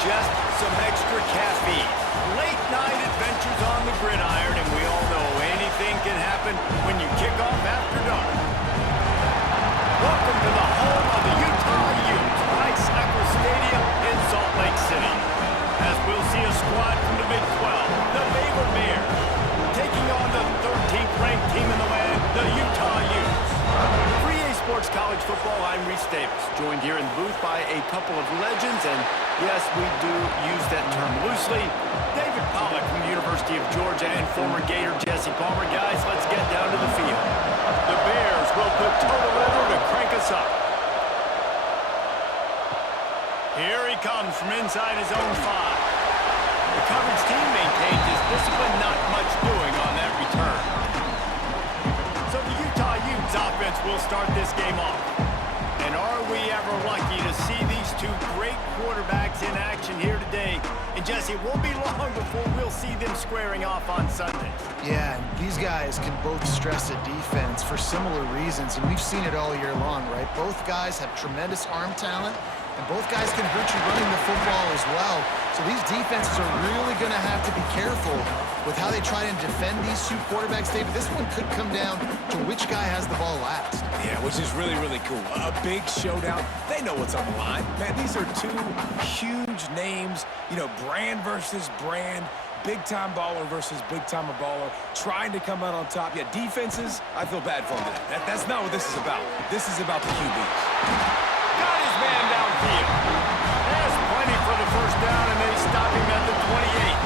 just some extra caffeine. Late night adventures on the gridiron, and we all know anything can happen when you kick off after dark. Welcome to the home of the Utah Utes, Rice Eccles Stadium in Salt Lake City. As we'll see a squad from the Big 12, the Baylor Bears, taking on the 13th ranked team in the land, the Utah Utes. Sports College Football, I'm Reese Davis, joined here in the booth by a couple of legends, and yes, we do use that term loosely. David Pollack from the University of Georgia and former Gator Jesse Palmer. Guys, let's get down to the field. The Bears will put total over to crank us up. Here he comes from inside his own 5. The coverage team maintains his discipline, not much doing on that return. So the Utah Utes offense will start this game off. And are we ever lucky to see these two great quarterbacks in action here today? And Jesse, it won't be long before we'll see them squaring off on Sunday. Yeah, and these guys can both stress a defense for similar reasons, and we've seen it all year long, right? Both guys have tremendous arm talent, and both guys can hurt you running the football as well. So these defenses are really going to have to be careful with how they try and defend these two quarterbacks, David. This one could come down to which guy has the ball last. Yeah, which is really, really cool. A big showdown. They know what's on the line. Man, these are two huge names, you know, brand versus brand, big-time baller versus big-time baller, trying to come out on top. Yeah, defenses, I feel bad for them today. That's not what this is about. This is about the QBs. Got his man downfield. There's plenty for the first down, and they stop him at the 28.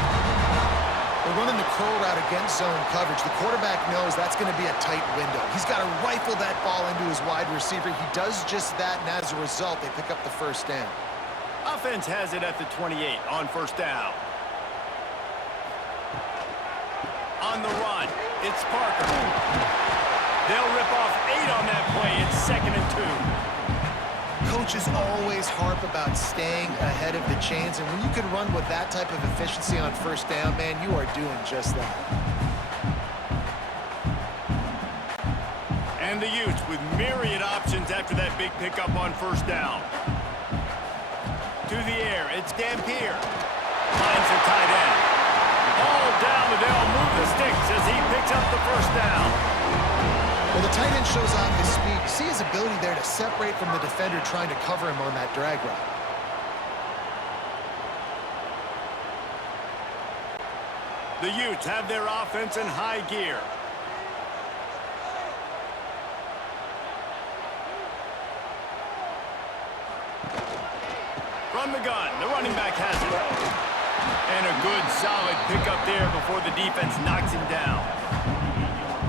They're running the curl route against zone coverage. The quarterback knows that's going to be a tight window. He's got to rifle that ball into his wide receiver. He does just that, and as a result, they pick up the first down. Offense has it at the 28 on first down. On the run, it's Parker. They'll rip off 8 on that play. It's 2nd and 2. Coaches always harp about staying ahead of the chains, and when you can run with that type of efficiency on first down, man, you are doing just that. And the Utes with myriad options after that big pickup on first down. To the air, it's Dampier. Finds the tight end. Ball down, and they'll move the sticks as he picks up the first down. Well, the tight end shows off his speed. You see his ability there to separate from the defender trying to cover him on that drag route. The Utes have their offense in high gear. From the gun, the running back has it. And a good, solid pickup there before the defense knocks him down.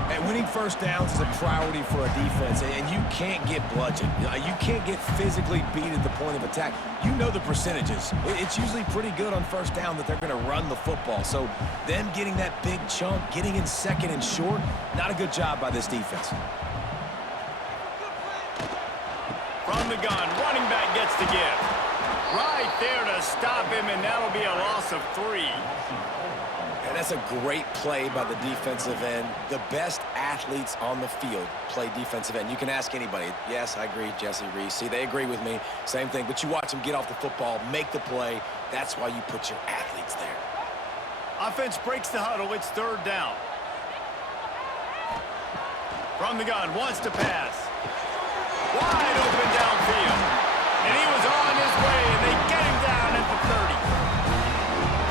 And winning first downs is a priority for a defense, and you can't get bludgeoned. You can't get physically beat at the point of attack. You know the percentages. It's usually pretty good on first down that they're going to run the football. So them getting that big chunk, getting in 2nd and short, not a good job by this defense. From the gun, running back gets the give. Right there to stop him, and that'll be a loss of 3. And that's a great play by the defensive end. The best athletes on the field play defensive end. You can ask anybody. Yes, I agree, Jesse, Reese. See, they agree with me. Same thing. But you watch them get off the football, make the play. That's why you put your athletes there. Offense breaks the huddle. It's 3rd down. From the gun, wants to pass. Wide open downfield. And he was on his way, and they get him down at the 30.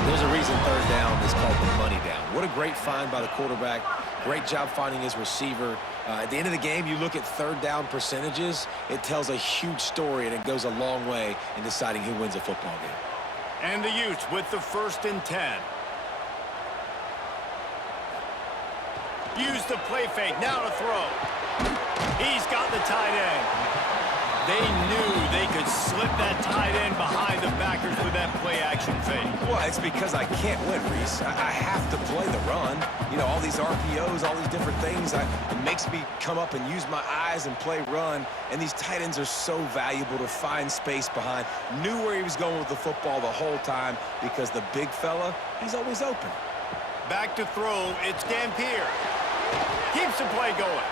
There's a reason 3rd down is called the money down. What a great find by the quarterback. Great job finding his receiver. At the end of the game, you look at 3rd down percentages. It tells a huge story, and it goes a long way in deciding who wins a football game. And the Utes with the 1st and 10. Use the play fake. Now to throw. He's got the tight end. They knew they could slip that tight end behind the backers with that play-action fake. Well, it's because I can't win, Reese. I have to play the run. You know, all these RPOs, all these different things, it makes me come up and use my eyes and play run. And these tight ends are so valuable to find space behind. Knew where he was going with the football the whole time because the big fella, he's always open. Back to throw, it's Dampier. Keeps the play going.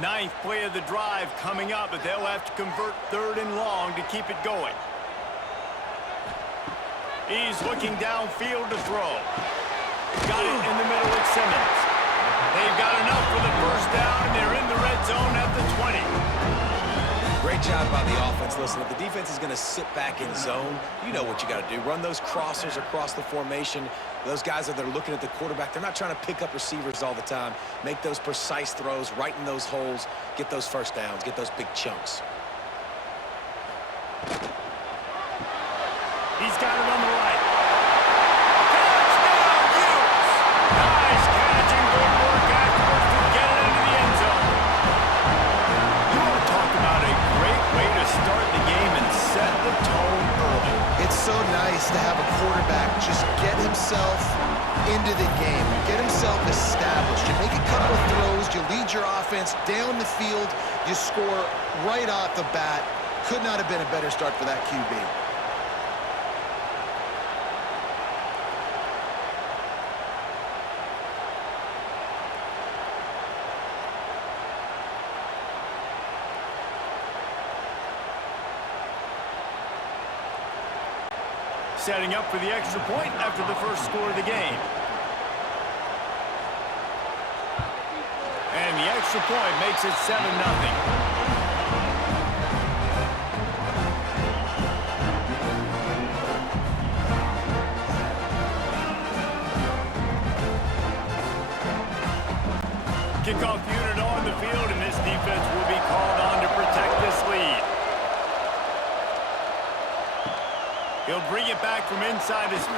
Ninth play of the drive coming up, but they'll have to convert 3rd and long to keep it going. He's looking downfield to throw. Got it in the middle with Simmons. They've got enough for the first down, and they're in the red zone at the 20. Great job by the offense. Listen, if the defense is going to sit back in zone, you know what you got to do. Run those crossers across the formation. Those guys that are looking at the quarterback, they're not trying to pick up receivers all the time. Make those precise throws, right in those holes, get those first downs, get those big chunks. He's got it on the right. Touchdown, Utes! Nice catch and good work afterwards to get it into the end zone. You want to talk about a great way to start the game and set the tone early. It's so nice to have a quarterback just get himself into the game, get himself established. You make a couple of throws, you lead your offense down the field, you score right off the bat. Could not have been a better start for that QB. Setting up for the extra point after the first score of the game. And the extra point makes it 7-0. Kickoff unit on the field, and this defense will be called on to protect this lead. He'll bring it back from inside his 5.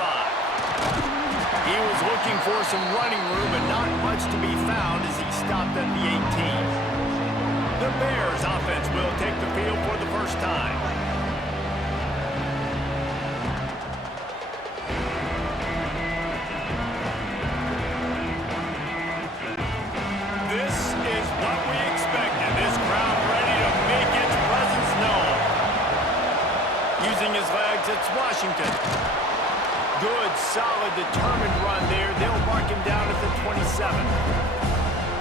He was looking for some running room, but not much to be found as he stopped at the 18. The Bears offense will take the field for the first time. This is what we expected. This crowd ready to make its presence known. Using his legs, it's Washington. Good, solid, determined run there. They'll mark him down at the 27.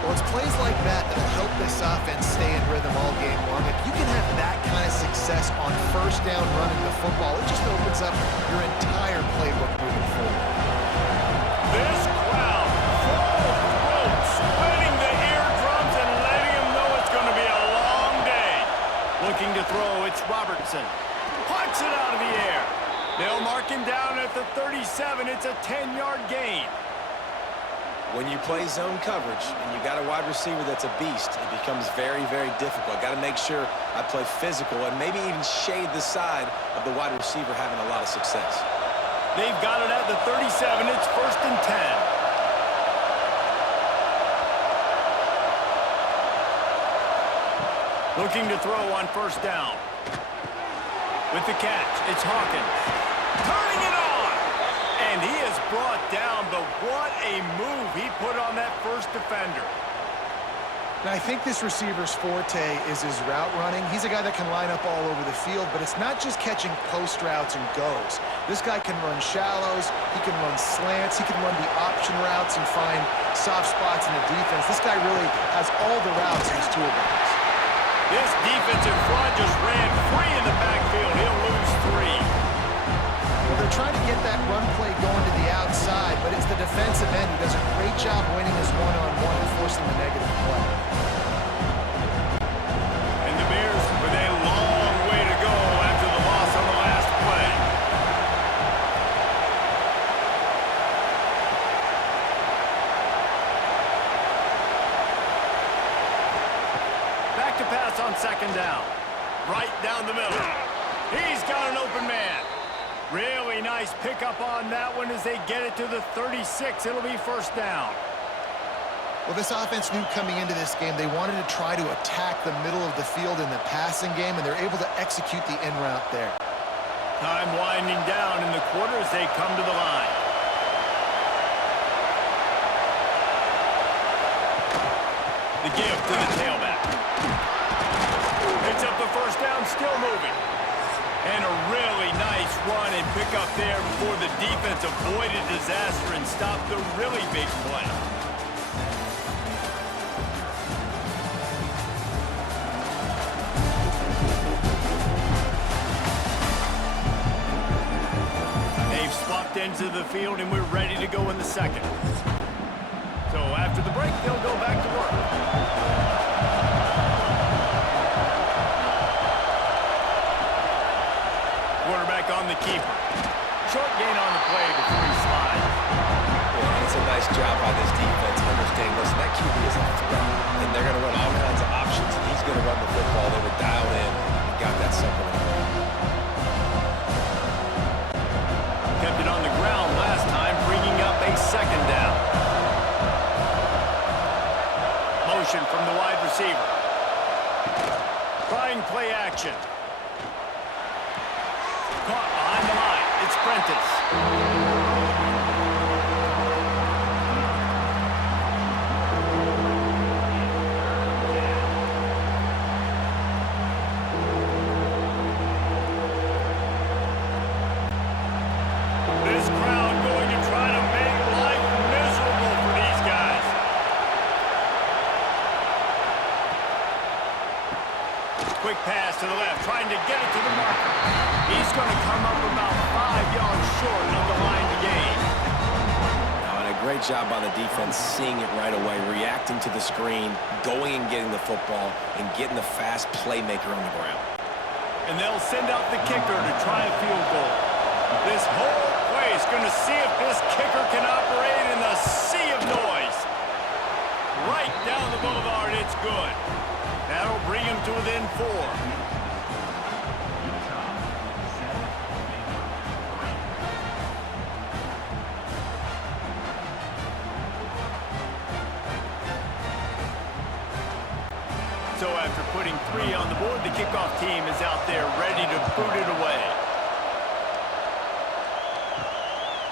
Well, it's plays like that that'll help this offense stay in rhythm all game long. If you can have that kind of success on first down running the football, it just opens up your entire playbook moving forward. This crowd, full throat, splitting the eardrums and letting them know it's going to be a long day. Looking to throw, it's Robertson. Puts it out of the air. They'll mark him down at the 37. It's a 10-yard gain. When you play zone coverage and you got a wide receiver that's a beast, it becomes very, very difficult. Got to make sure I play physical and maybe even shade the side of the wide receiver having a lot of success. They've got it at the 37. It's 1st and 10. Looking to throw on first down. With the catch, it's Hawkins. Turning it on! And he is brought down, but what a move he put on that first defender. Now, I think this receiver's forte is his route running. He's a guy that can line up all over the field, but it's not just catching post routes and goes. This guy can run shallows, he can run slants, he can run the option routes and find soft spots in the defense. This guy really has all the routes in his toolbox. This defensive front just ran free in the backfield. He'll lose 3. Well, they're trying to get that run play going to the outside, but it's the defensive end who does a great job winning his one-on-one and forcing the negative play. And the Bears with a long way to go after the loss on the last play. Back to pass on 2nd down. Right down the middle. He's got an open man. Really nice pickup on that one as they get it to the 36. It'll be 1st down. Well, this offense knew coming into this game they wanted to try to attack the middle of the field in the passing game, and they're able to execute the in route there. Time winding down in the quarter as they come to the line. The give to the tailback. Picks up the first down, still moving. And a really nice run and pick up there before the defense avoided disaster and stopped the really big play. ends of the field, and we're ready to go in the second. So after the break, they'll go back to work. Quarterback on the keeper. Short gain on the play before he slides. Yeah, it's a nice job by this defense. Understanding, listen, that QB is a threat, and they're going to run all kinds of options, and he's going to run the football. They were dialed in and got that second one. Kept it on the ground last time, bringing up a second down. Motion from the wide receiver. Trying play action. Caught behind the line. It's Prentice. Quick pass to the left, trying to get it to the marker. He's going to come up about 5 yards short of the line to gain. And a great job by the defense, seeing it right away, reacting to the screen, going and getting the football, and getting the fast playmaker on the ground. And they'll send out the kicker to try a field goal. This whole play is going to see if this kicker can operate in the sea of noise. Right down the boulevard, it's good. That'll bring him to within 4. So after putting 3 on the board, the kickoff team is out there ready to boot it away.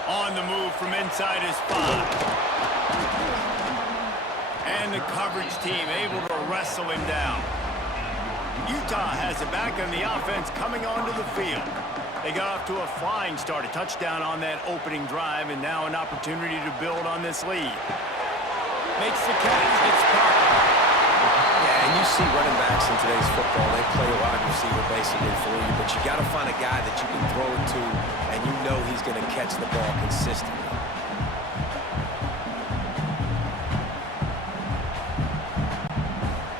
On the move from inside his 5. And the coverage team able to wrestle him down. Utah has it back, and the offense coming onto the field. They got off to a flying start, a touchdown on that opening drive, and now an opportunity to build on this lead. Makes the catch. It's Parker. Yeah, and you see running backs in today's football, they play a wide receiver basically for you, but you got to find a guy that you can throw it to, and you know he's going to catch the ball consistently.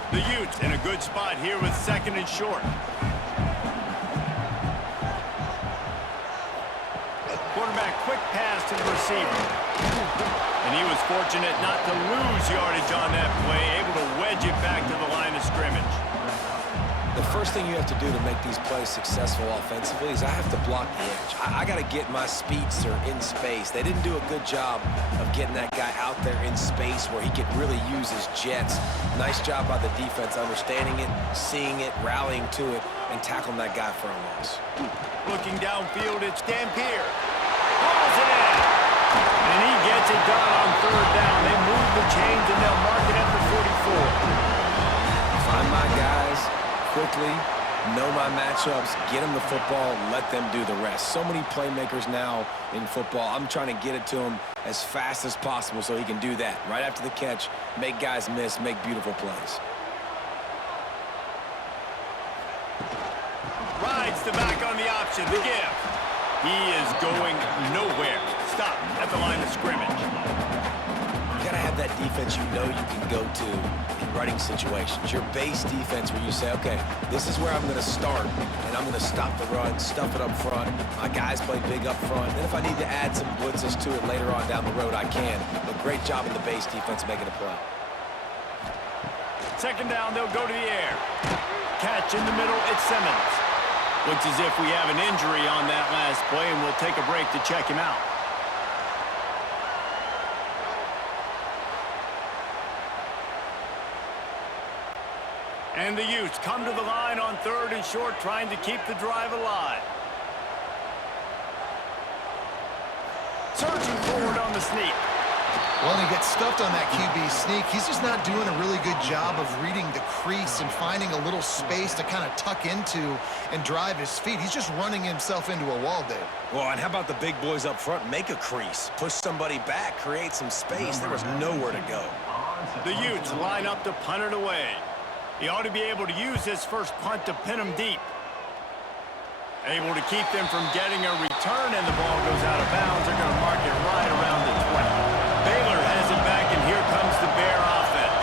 The Utes in a good spot here with 2nd and short. Quarterback quick pass to the receiver. And he was fortunate not to lose yardage on that play, able to wedge it back to the line of scrimmage. The first thing you have to do to make these plays successful offensively is I have to block the edge. I got to get my speedster in space. They didn't do a good job of getting that guy out there in space where he could really use his jets. Nice job by the defense understanding it, seeing it, rallying to it, and tackling that guy for a loss. Looking downfield, it's Dampier. Pulls it in. And he gets it done on 3rd down. They move the chains, and they'll mark it at the 44. Find my guys quickly, know my matchups, get them the football, let them do the rest. So many playmakers now in football. I'm trying to get it to him as fast as possible so he can do that. Right after the catch, make guys miss, make beautiful plays. Rides the back on the option, the give. He is going nowhere. Stop at the line of scrimmage. You got to have that defense you know you can go to in running situations. Your base defense where you say, okay, this is where I'm going to start, and I'm going to stop the run, stuff it up front. My guys play big up front. Then if I need to add some blitzes to it later on down the road, I can. But great job in the base defense making a play. 2nd down, they'll go to the air. Catch in the middle, it's Simmons. Looks as if we have an injury on that last play, and we'll take a break to check him out. And the Utes come to the line on 3rd and short, trying to keep the drive alive. Surging forward on the sneak. Well, he gets stuffed on that QB sneak. He's just not doing a really good job of reading the crease and finding a little space to kind of tuck into and drive his feet. He's just running himself into a wall, Dave. Well, and how about the big boys up front? Make a crease. Push somebody back. Create some space. There was nowhere to go. The Utes line up to punt it away. He ought to be able to use his first punt to pin him deep. Able to keep them from getting a return, and the ball goes out of bounds. They're going to mark it right around the 20. Baylor has it back, and here comes the Bear offense.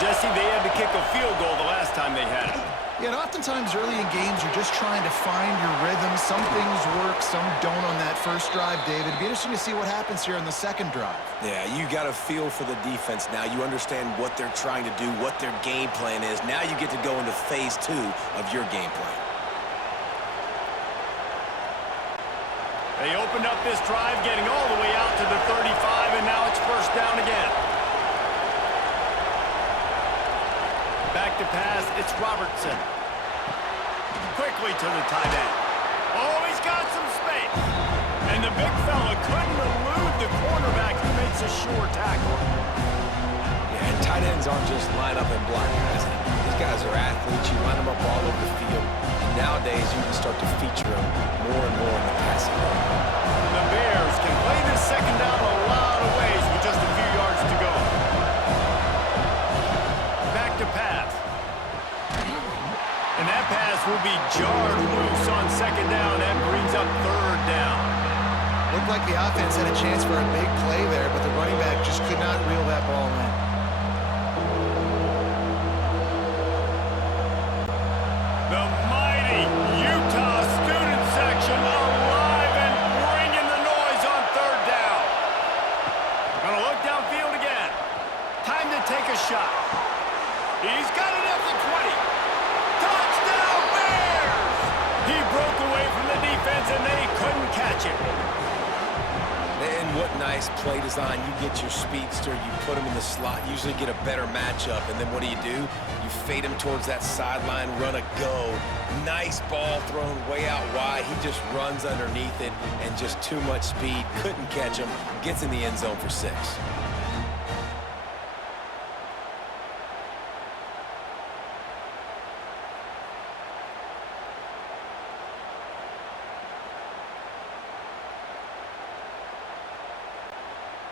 Jesse, they had to kick a field goal the last time they had it. Yeah, and oftentimes early in games, you're just trying to find your rhythm. Some things work, some don't on that first drive, David. It'd be interesting to see what happens here on the second drive. Yeah, you got a feel for the defense now. You understand what they're trying to do, what their game plan is. Now you get to go into phase 2 of your game plan. They opened up this drive, getting all the way out to the 35, and now it's first down again. Back to pass, it's Robertson. Quickly to the tight end. Oh, he's got some space. And the big fella couldn't elude the cornerback who makes a sure tackle. Yeah, and tight ends aren't just line up and block guys. These guys are athletes. You line them up all over the field. And nowadays, you can start to feature them more and more in the passing game. The Bears can play this second down a lot of ways with just a few yards to go. Back to pass. And that pass will be jarred loose on second down. That brings up third down. Looked like the offense had a chance for a big play there, but the running back just could not reel that ball in. The mighty Utah student section alive and bringing the noise on third down. Gonna look downfield again. Time to take a shot. He's got it at the 20. Touchdown Bears! He broke away from the defense and they couldn't catch it. And what nice play design. You get your speedster, you put him in the slot, usually get a better matchup, and then what do? You fade him towards that sideline, run a go. Nice ball thrown way out wide. He just runs underneath it, and just too much speed. Couldn't catch him. Gets in the end zone for 6.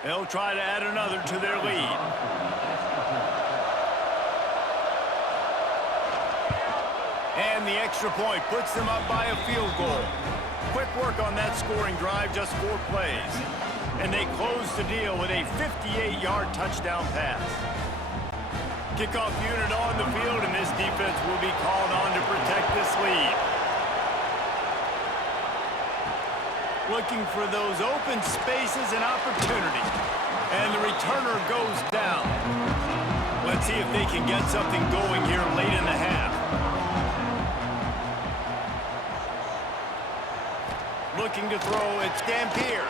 They'll try to add another to their lead. And the extra point puts them up by a field goal. Quick work on that scoring drive, just 4 plays. And they close the deal with a 58-yard touchdown pass. Kickoff unit on the field, and this defense will be called on to protect this lead. Looking for those open spaces and opportunity. And the returner goes down. Let's see if they can get something going here late in the half. Looking to throw, it's Dampier.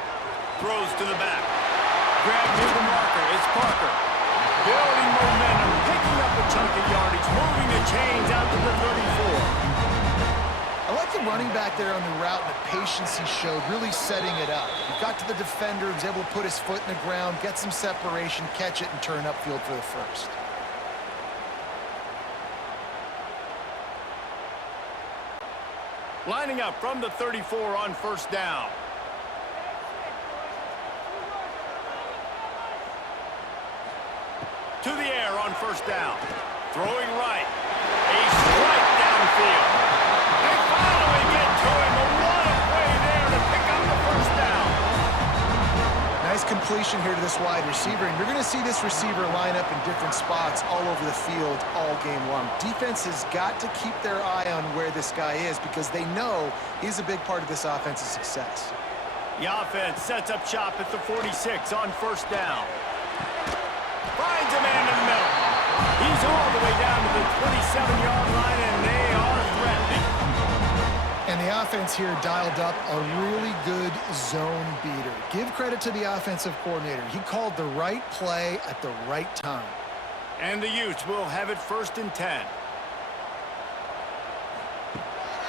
Throws to the back. Grabbed near the marker, it's Parker. Building momentum, picking up a chunk of yardage, moving the chains out to the 34. I like the running back there on the route and the patience he showed, really setting it up. He got to the defender, was able to put his foot in the ground, get some separation, catch it, and turn upfield for the first. Lining up from the 34 on first down. To the air on first down. Throwing right. A strike downfield. They finally get to him. What a play there to pick up the first down. Nice completion here to this wide receiver, and you're going to see this receiver line up in different spots all over the field all game long. Defense has got to keep their eye on where this guy is because they know he's a big part of this offense's success. The offense sets up shop at the 46 on first down. Finds a man in the middle. He's all the way down to the 27-yard line, and they are threatening. And the offense here dialed up a really good zone beater. Give credit to the offensive coordinator. He called the right play at the right time. And the Utes will have it first and 10.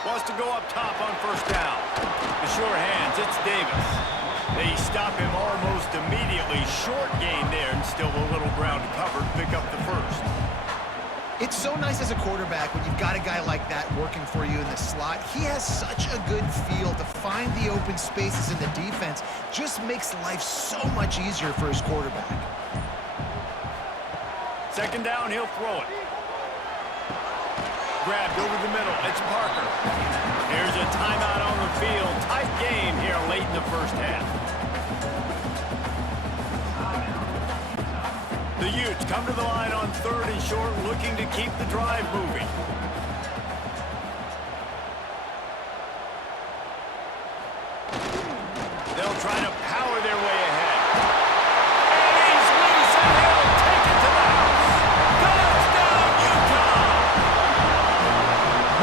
Wants to go up top on first down. The sure hands, it's Davis. They stop him almost immediately. Short gain there, and still a little ground covered to pick up the first. It's so nice as a quarterback when you've got a guy like that working for you in the slot. He has such a good feel to find the open spaces in the defense. Just makes life so much easier for his quarterback. Second down, he'll throw it. grabbed over the middle. It's Parker. Here's a timeout on the field. Tight game here late in the first half. The Utes come to the line on 3rd and short, looking to keep the drive moving. They'll try to power their way ahead. And he's loose, and he'll take it to the house. Touchdown, Utah!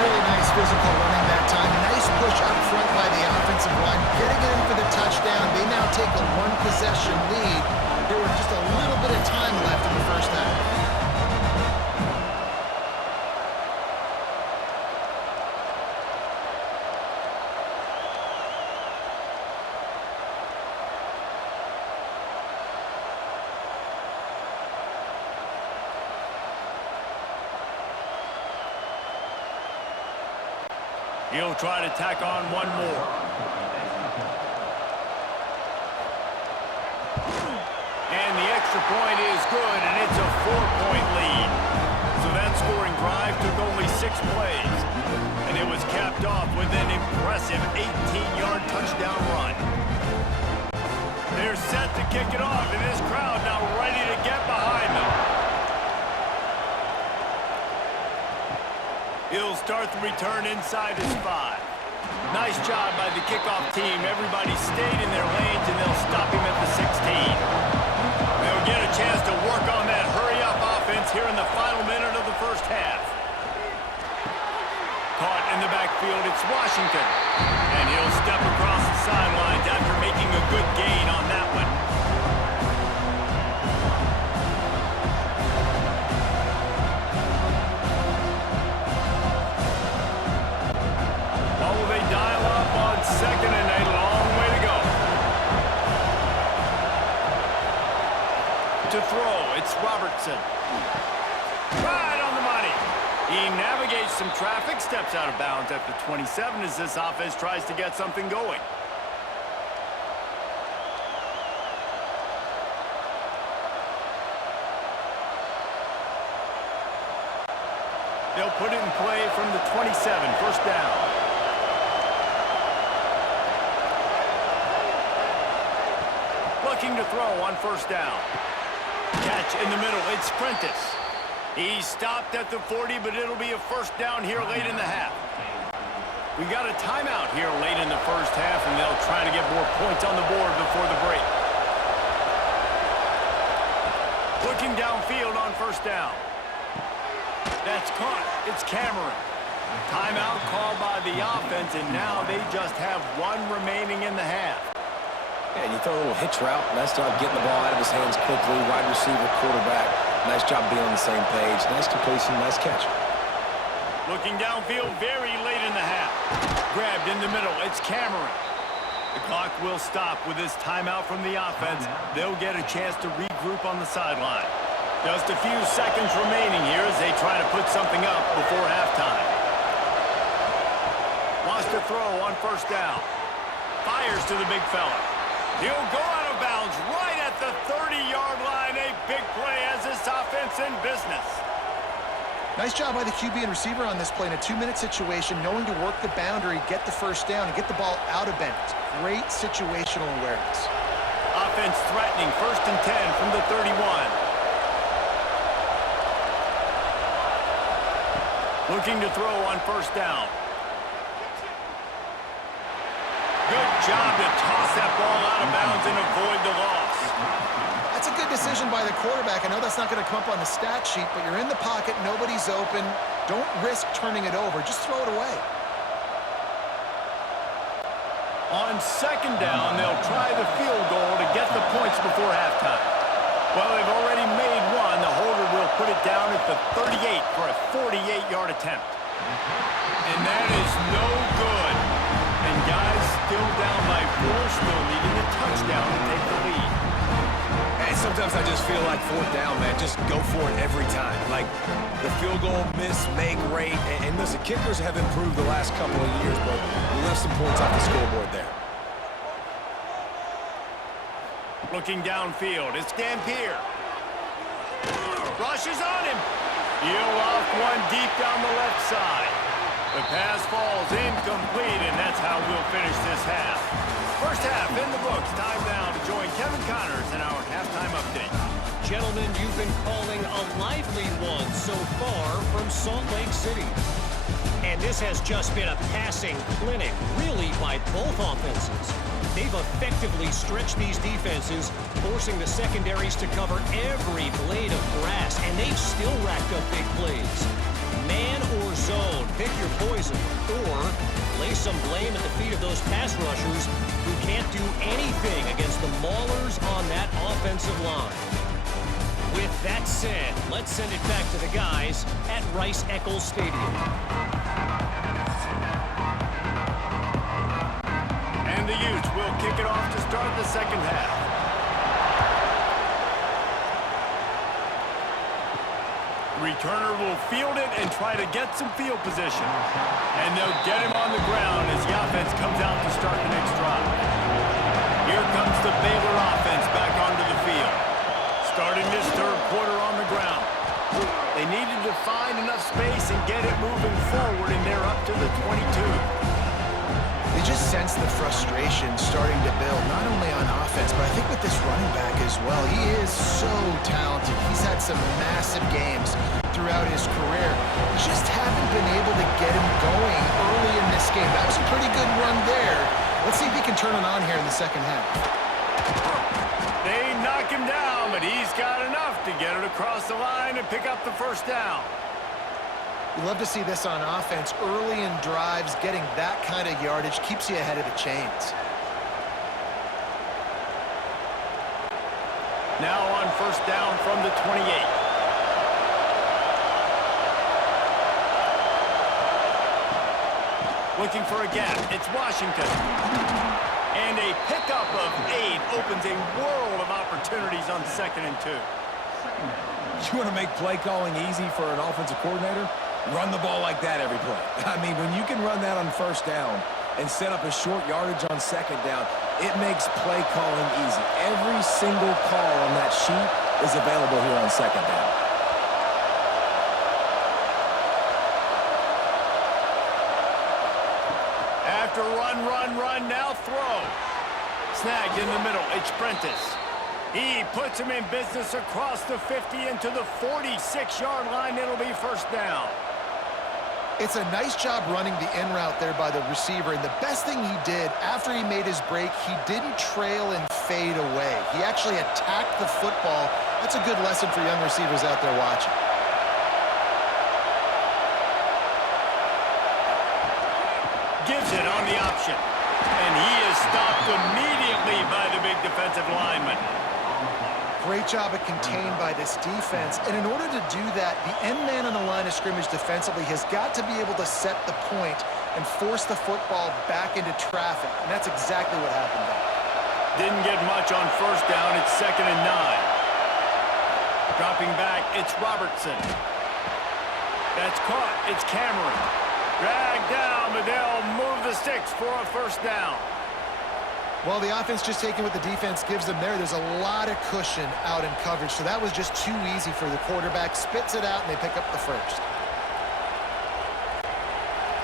Really nice physical running that time. Nice push up front by the offensive line. Getting in for the touchdown. They now take a one-possession lead. There was just a little bit of time left in the first half. He'll try to tack on one more. And the extra point is good, and it's a 4-point lead. So that scoring drive took only 6 plays. And it was capped off with an impressive 18-yard touchdown run. They're set to kick it off, and this crowd now ready to get behind them. He'll start the return inside his 5. Nice job by the kickoff team. Everybody stayed in their lanes, and they'll stop him at the 16. They'll get a chance to work on that hurry-up offense here in the final minute of the first half. Caught in the backfield, it's Washington. And he'll step across the sidelines after making a good gain on that one. Will they dial up on 2nd and a long way to go? To throw, it's Robertson. Right on the money. He navigates some traffic, steps out of bounds at the 27 as this offense tries to get something going. They'll put it in play from the 27, first down. Looking to throw on first down. Catch in the middle, it's Prentice. He stopped at the 40, but it'll be a first down here late in the half. We got a timeout here late in the first half, and they'll try to get more points on the board before the break. Looking downfield on first down. That's caught. It's Cameron. Timeout called by the offense, and now they just have 1 remaining in the half. And you throw a little hitch route. Nice job getting the ball out of his hands quickly. Wide receiver, quarterback. Nice job being on the same page. Nice completion, nice catch. Looking downfield very late in the half. Grabbed in the middle. It's Cameron. The clock will stop with this timeout from the offense. They'll get a chance to regroup on the sideline. Just a few seconds remaining here as they try to put something up before halftime. Wants to throw on first down. Fires to the big fella. He'll go out of bounds right at the 30-yard line. A big play as this offense in business. Nice job by the QB and receiver on this play in a 2-minute situation, knowing to work the boundary, get the first down, and get the ball out of bounds. Great situational awareness. Offense threatening, 1st and 10 from the 31. Looking to throw on first down. Good job to toss that ball out of bounds and avoid the loss. That's a good decision by the quarterback. I know that's not going to come up on the stat sheet, but you're in the pocket, nobody's open. Don't risk turning it over. Just throw it away. On 2nd down, they'll try the field goal to get the points before halftime. Well, they've already made one. The holder will put it down at the 38 for a 48-yard attempt. And that is no good. And guys, still down by 4, still needing a touchdown to take the lead. And sometimes I just feel like 4th down, man. Just go for it every time. Like the field goal miss, make rate. And listen, kickers have improved the last couple of years, but we left some points off the scoreboard there. Looking downfield, it's Dampier. Rushes on him. Peel off one deep down the left side. The pass falls incomplete, and that's how we'll finish this half. First half in the books. Time now to join Kevin Connors in our halftime update. Gentlemen, you've been calling a lively one so far from Salt Lake City. And this has just been a passing clinic, really, by both offenses. They've effectively stretched these defenses, forcing the secondaries to cover every blade of grass, and they've still racked up big plays. Man or zone, pick your poison, or lay some blame at the feet of those pass rushers who can't do anything against the maulers on that offensive line. With that said, let's send it back to the guys at Rice-Eccles Stadium. And the Utes will kick it off to start the second half. Returner will field it and try to get some field position. And they'll get him on the ground as the offense comes out to start the next drive. Here comes the Baylor offense back onto the field. Starting this third quarter on the ground. They needed to find enough space and get it moving forward, and they're up to the 22. They just sense the frustration starting to build, not only on offense, but I think with this running back as well. He is so talented. He's had some massive games throughout his career. Just haven't been able to get him going early in this game. That was a pretty good run there. Let's see if he can turn it on here in the second half. They knock him down, but he's got enough to get it across the line and pick up the first down. We love to see this on offense. Early in drives, getting that kind of yardage keeps you ahead of the chains. Now on first down from the 28. Looking for a gap. It's Washington. And a pickup of 8 opens a world of opportunities on 2nd and 2. You want to make play calling easy for an offensive coordinator? Run the ball like that every play. I mean, when you can run that on first down and set up a short yardage on second down, it makes play calling easy. Every single call on that sheet is available here on second down. After run, now throw. Snagged in the middle, it's Prentice. He puts him in business across the 50 into the 46-yard line. It'll be first down. It's a nice job running the in route there by the receiver, and the best thing he did after he made his break, he didn't trail and fade away. He actually attacked the football. That's a good lesson for young receivers out there watching. Gives it on the option. And he is stopped immediately by the big defensive lineman. Great job at contained by this defense. And in order to do that, the end man on the line of scrimmage defensively has got to be able to set the point and force the football back into traffic. And that's exactly what happened there. Didn't get much on first down. It's 2nd and 9. Dropping back, it's Robertson. That's caught. It's Cameron. Dragged down, but they'll move the sticks for a first down. Well, the offense just taking what the defense gives them there. There's a lot of cushion out in coverage, so that was just too easy for the quarterback. Spits it out, and they pick up the first.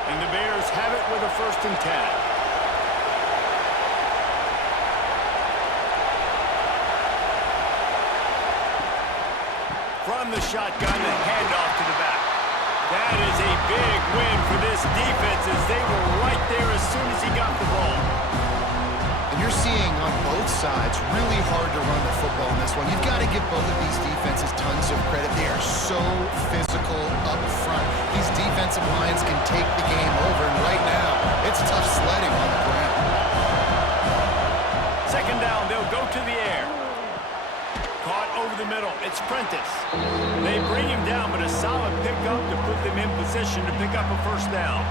And the Bears have it with a 1st and 10. From the shotgun, the handoff to the back. That is a big win for this defense as they were right there as soon as he got the ball. And you're seeing on both sides really hard to run the football in this one. You've got to give both of these defenses tons of credit. They are so physical up front. These defensive lines can take the game over, and right now, it's tough sledding on the ground. 2nd down, they'll go to the air. Caught over the middle, it's Prentice. They bring him down, but a solid pickup to put them in position to pick up a first down.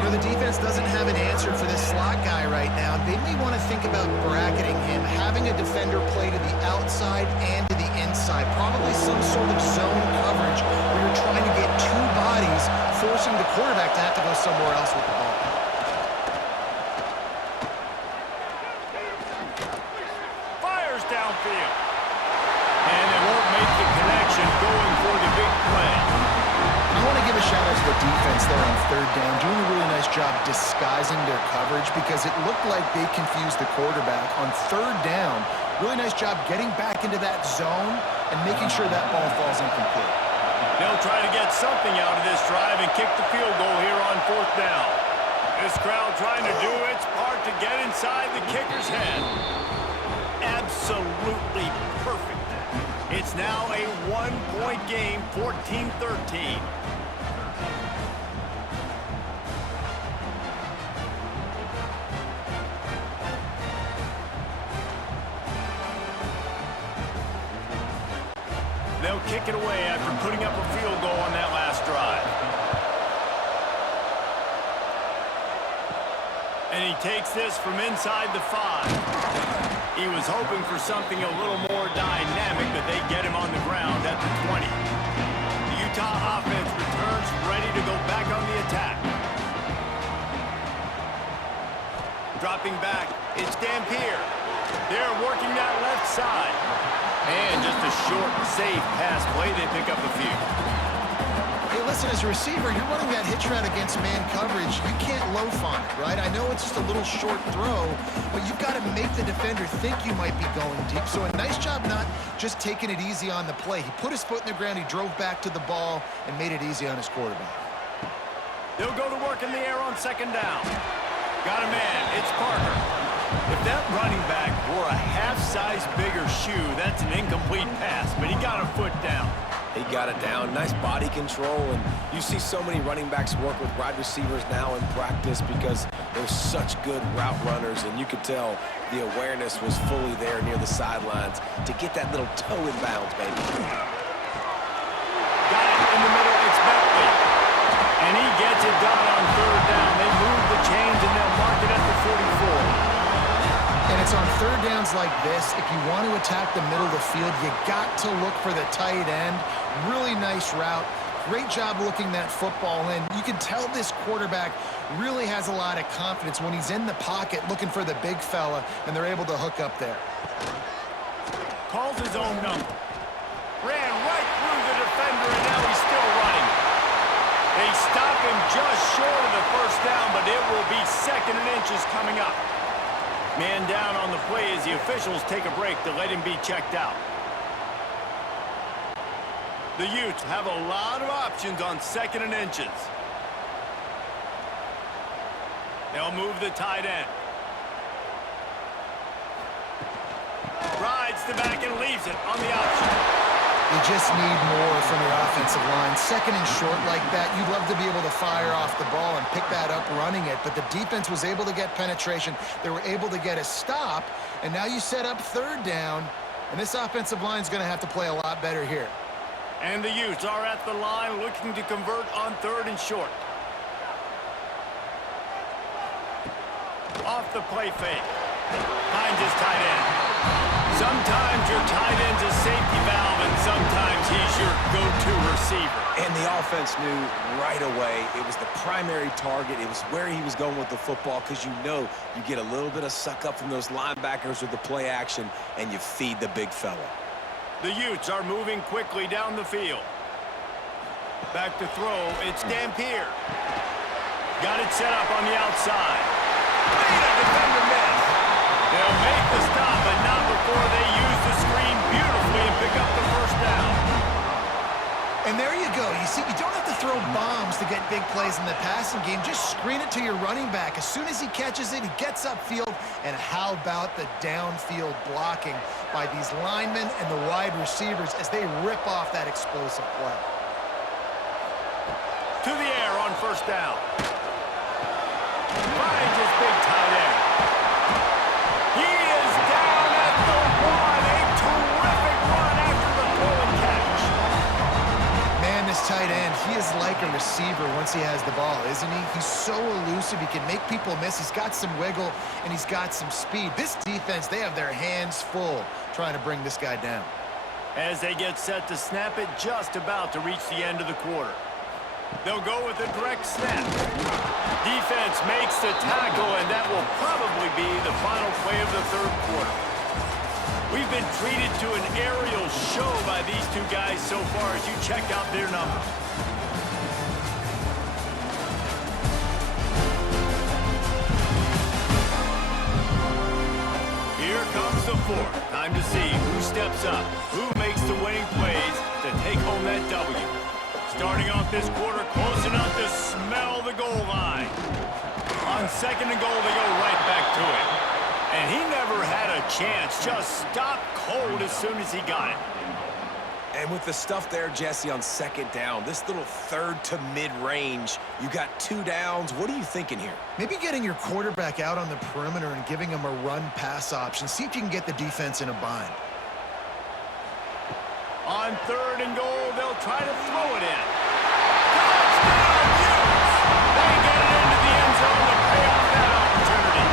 You know, the defense doesn't have an answer for this slot guy right now. They may want to think about bracketing him, having a defender play to the outside and to the inside. Probably some sort of zone coverage where you're trying to get 2 bodies, forcing the quarterback to have to go somewhere else with the ball. Fires downfield. And they won't make the connection going for the big play. you want to give a shout out to the defense there on third down, doing a really nice job disguising their coverage because it looked like they confused the quarterback on third down. Really nice job getting back into that zone and making sure that ball falls incomplete. They'll try to get something out of this drive and kick the field goal here on fourth down. This crowd trying to do its part to get inside the kicker's head. Absolutely perfect. It's now a one-point game, 14-13. They'll kick it away after putting up a field goal on that last drive. And he takes this from inside the 5. He was hoping for something a little more dynamic, but they get him on the ground at the 20. The Utah offense returns ready to go back on the attack. Dropping back, it's Dampier. They're working that left side. And just a short, safe pass play, they pick up a few. Hey, listen, as a receiver, you're running that hitch route against man coverage. You can't loaf on it, right? I know it's just a little short throw, but you've got to make the defender think you might be going deep. So a nice job not just taking it easy on the play. He put his foot in the ground, he drove back to the ball, and made it easy on his quarterback. They'll go to work in the air on second down. Got a man, it's Parker. If that running back wore a half-size bigger shoe, that's an incomplete pass, but he got a foot down. He got it down. Nice body control, and you see so many running backs work with wide receivers now in practice because they're such good route runners, and you could tell the awareness was fully there near the sidelines to get that little toe in bounds, baby. Got it in the middle, it's Bentley. And he gets it done on third down. They move the chains, and they'll mark it at the 44. And it's on third downs like this, if you want to attack the middle of the field, you got to look for the tight end. Really nice route. Great job looking that football in. You can tell this quarterback really has a lot of confidence when he's in the pocket looking for the big fella, and they're able to hook up there. Calls his own number. Ran right through the defender, and now he's still running. They stop him just short of the first down, but it will be second and inches coming up. Man down on the play as the officials take a break to let him be checked out. The Utes have a lot of options on second and inches. They'll move the tight end. Rides the back and leaves it on the option. You just need more from your offensive line. Second and short like that, you'd love to be able to fire off the ball and pick that up running it, but the defense was able to get penetration. They were able to get a stop, and now you set up third down, and this offensive line is going to have to play a lot better here. And the Utes are at the line looking to convert on third and short. Off the play fake. Finds his tight end. Sometimes your tight end's a safety valve, and sometimes he's your go-to receiver. And the offense knew right away it was the primary target. It was where he was going with the football because you know you get a little bit of suck up from those linebackers with the play action, and you feed the big fella. The Utes are moving quickly down the field. Back to throw, it's Dampier. Got it set up on the outside. Made a defender miss. They'll make the stop, but not before they use the screen beautifully and pick up the first down. And there you go. You see, you don't have to throw bombs to get big plays in the passing game. Just screen it to your running back. As soon as he catches it, he gets upfield. And how about the downfield blocking by these linemen and the wide receivers as they rip off that explosive play. To the air on first down. Finds his big tight end. He is down at the 1. A terrific run after the throw and catch. Man, this tight end, he is like a receiver once he has the ball, isn't he? He's so elusive. He can make people miss. He's got some wiggle, and he's got some speed. This defense, they have their hands full trying to bring this guy down. As they get set to snap it, just about to reach the end of the quarter. They'll go with a direct snap. Defense makes the tackle, and that will probably be the final play of the third quarter. We've been treated to an aerial show by these two guys so far as you check out their numbers. the fourth. Time to see who steps up, who makes the winning plays to take home that W. Starting off this quarter, close enough to smell the goal line. On second and goal, they go right back to it. And he never had a chance, just stopped cold as soon as he got it. And with the stuff there, Jesse, on second down, this little third to mid-range, you got 2 downs. What are you thinking here? Maybe getting your quarterback out on the perimeter and giving him a run-pass option. See if you can get the defense in a bind. On third and goal, they'll try to throw it in. Touchdown, Utes! They get it into the end zone to pay off that opportunity.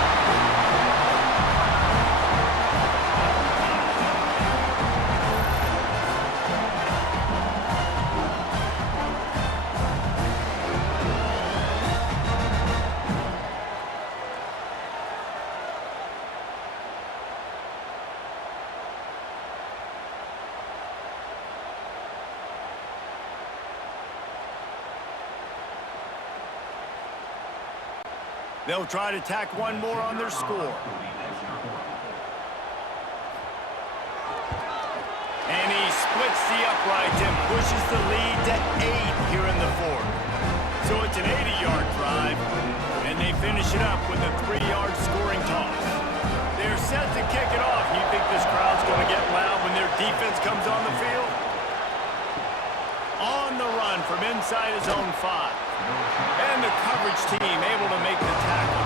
They'll try to tack one more on their score. And he splits the uprights and pushes the lead to 8 here in the fourth. So it's an 80-yard drive, and they finish it up with a 3-yard scoring toss. They're set to kick it off. You think this crowd's going to get loud when their defense comes on the field? On the run from inside his own 5. And the coverage team able to make the tackle.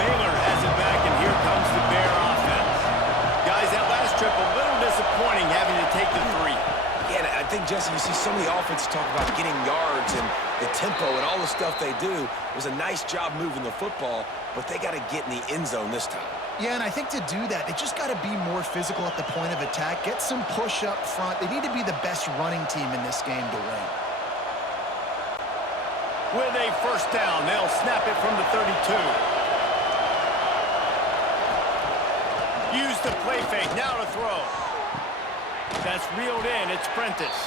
Baylor has it back, and here comes the Bear offense. Guys, that last trip a little disappointing having to take the 3. Yeah, and I think, Jesse, you see so many offenses talk about getting yards and the tempo and all the stuff they do. It was a nice job moving the football, but they got to get in the end zone this time. Yeah, and I think to do that, they just got to be more physical at the point of attack, get some push up front. They need to be the best running team in this game to win. With a first down, they'll snap it from the 32. Use the play fake, now to throw. That's reeled in, it's Prentice.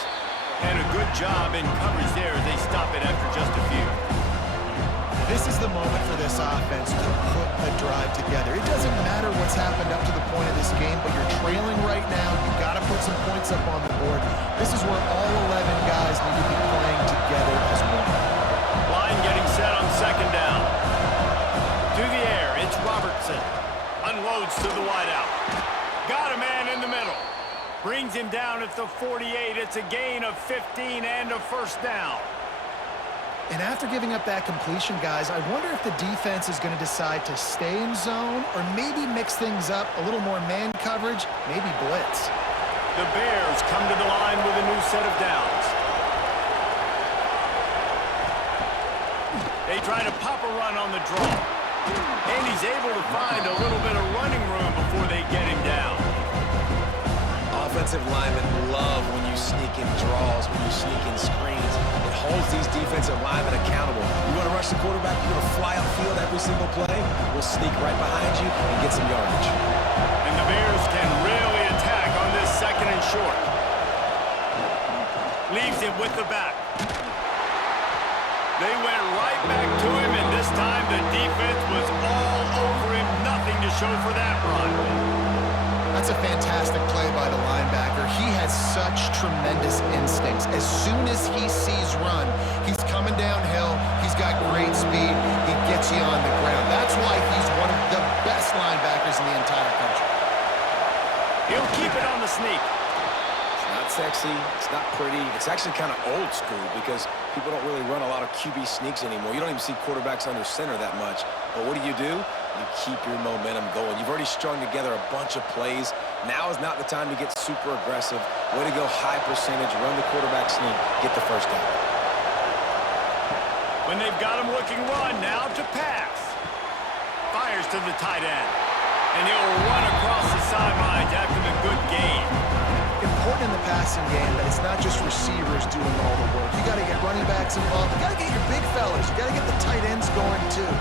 And a good job in coverage there as they stop it after just a few. This is the moment for this offense to put a drive together. It doesn't matter what's happened up to the point of this game, but you're trailing right now. You've got to put some points up on the board. This is where all 11 guys need to be playing together as one. Line getting set on second down. To the air, it's Robertson. Unloads to the wideout. Got a man in the middle. Brings him down at the 48. It's a gain of 15 and a first down. And after giving up that completion, guys, I wonder if the defense is going to decide to stay in zone or maybe mix things up, a little more man coverage, maybe blitz. The Bears come to the line with a new set of downs. They try to pop a run on the draw. And he's able to find a little bit of running room before they get him down. Offensive linemen love when you sneak in draws, when you sneak in screens. It holds these defensive linemen accountable. You want to rush the quarterback, you're going to fly upfield every single play. We'll sneak right behind you and get some yardage. And the Bears can really attack on this second and short. Leaves him with the back. They went right back to him, and this time the defense was all over him. Nothing to show for that run. That's a fantastic play by the linebacker. He has such tremendous instincts. As soon as he sees run, he's coming downhill. He's got great speed. He gets you on the ground. That's why he's one of the best linebackers in the entire country. He'll keep it on the sneak. It's not sexy. It's not pretty. It's actually kind of old school because people don't really run a lot of QB sneaks anymore. You don't even see quarterbacks under center that much. But what do? You keep your momentum going. You've already strung together a bunch of plays. Now is not the time to get super aggressive. Way to go high percentage, run the quarterback sneak, get the first down. When they've got him looking run, now to pass. Fires to the tight end. And he'll run across the sidelines after the good gain. Important in the passing game that it's not just receivers doing all the work. You got to get running backs involved. You got to get your big fellas. You got to get the tight ends going too.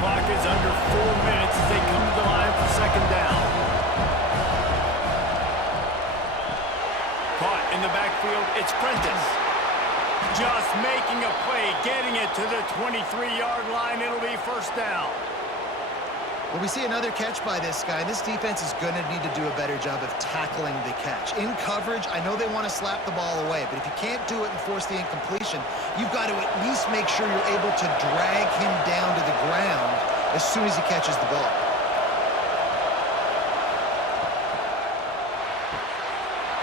Clock is under 4 minutes as they come to the line for second down. Caught in the backfield, it's Prentice. Just making a play, getting it to the 23-yard line. It'll be first down. Well, we see another catch by this guy. This defense is going to need to do a better job of tackling the catch. In coverage, I know they want to slap the ball away, but if you can't do it and force the incompletion, you've got to at least make sure you're able to drag him down to the ground as soon as he catches the ball.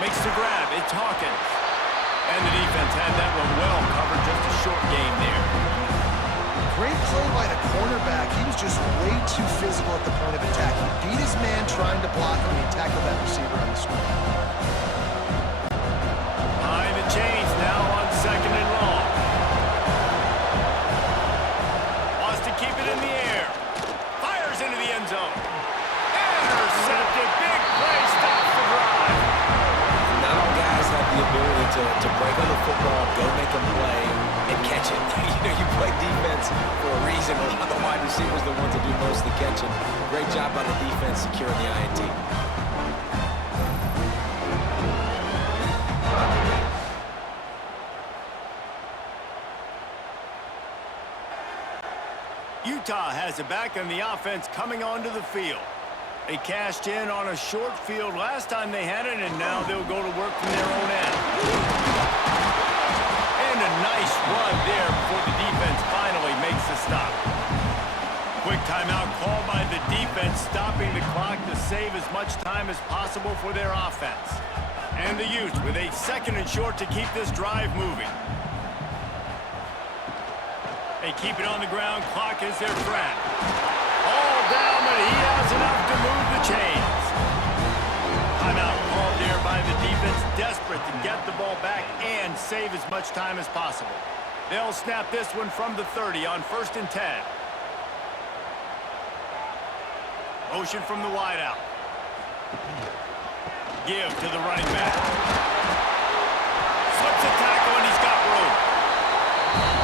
Makes the grab. It's Hawkins. And the defense had that one well covered. Just a short game there. Great play by the cornerback. He was just way too physical at the point of attack. He beat his man trying to block him, and he tackled that receiver on the screen. Behind the chains now on 2nd and long. Wants to keep it in the air. Fires into the end zone. Intercepted. Big play. Stops the drive. Not all guys have the ability to break on the football, go make a play, and catch it. You play defense for a reason. A lot of the wide receivers are the ones that do most of the catching. Great job by the defense securing the INT. Utah has it back on the offense coming onto the field. They cashed in on a short field last time they had it, and now they'll go to work from their own end. And a nice run there before the defense finally makes the stop. Quick timeout called by the defense, stopping the clock to save as much time as possible for their offense. And the Utes with a 2nd and short to keep this drive moving. They keep it on the ground. Clock is their friend. All down, but he has enough to move the chains. Timeout called there by the defense, desperate to get the ball back and save as much time as possible. They'll snap this one from the 30 on 1st and 10. Motion from the wideout. Give to the running back. Slips a tackle, and he's got room.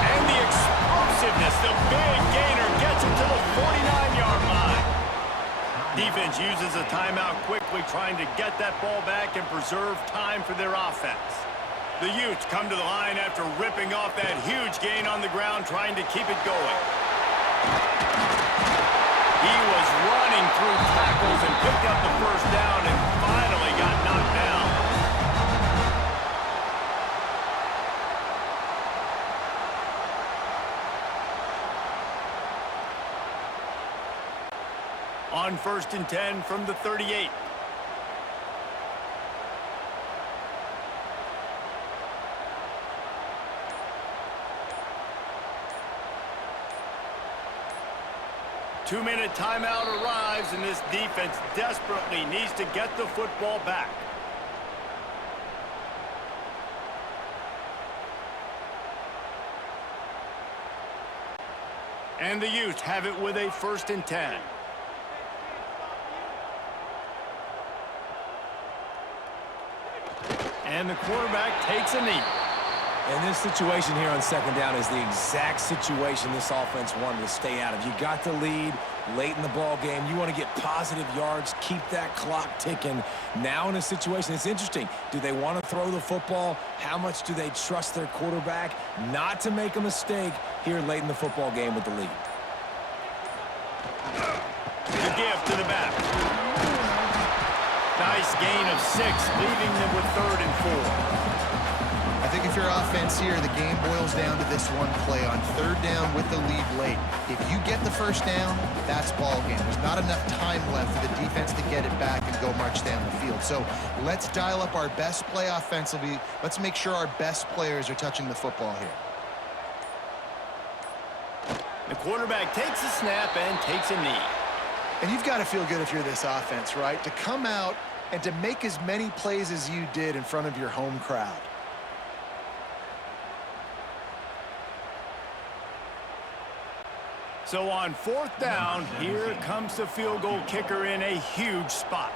And the explosiveness, the big gainer gets it to the 49-yard line. Defense uses a timeout quickly, trying to get that ball back and preserve time for their offense. The Utes come to the line after ripping off that huge gain on the ground, trying to keep it going. He was running through tackles and picked up the 1st down and finally got knocked down. On 1st and 10 from the 38. Two-minute timeout arrives, and this defense desperately needs to get the football back. And the Utes have it with a 1st and 10. And the quarterback takes a knee. And this situation here on 2nd down is the exact situation this offense wanted to stay out of. You got the lead late in the ball game. You want to get positive yards, keep that clock ticking. Now in a situation, it's interesting. Do they want to throw the football? How much do they trust their quarterback not to make a mistake here late in the football game with the lead? The give to the back. Nice gain of 6, leaving them with 3rd and 4. I think if you're offense here, the game boils down to this one play on 3rd down with the lead late. If you get the 1st down, that's ball game. There's not enough time left for the defense to get it back and go march down the field. So let's dial up our best play offensively. Let's make sure our best players are touching the football here. The quarterback takes a snap and takes a knee. And you've got to feel good if you're this offense, right? To come out and to make as many plays as you did in front of your home crowd. So on 4th down, here comes the field goal kicker in a huge spot.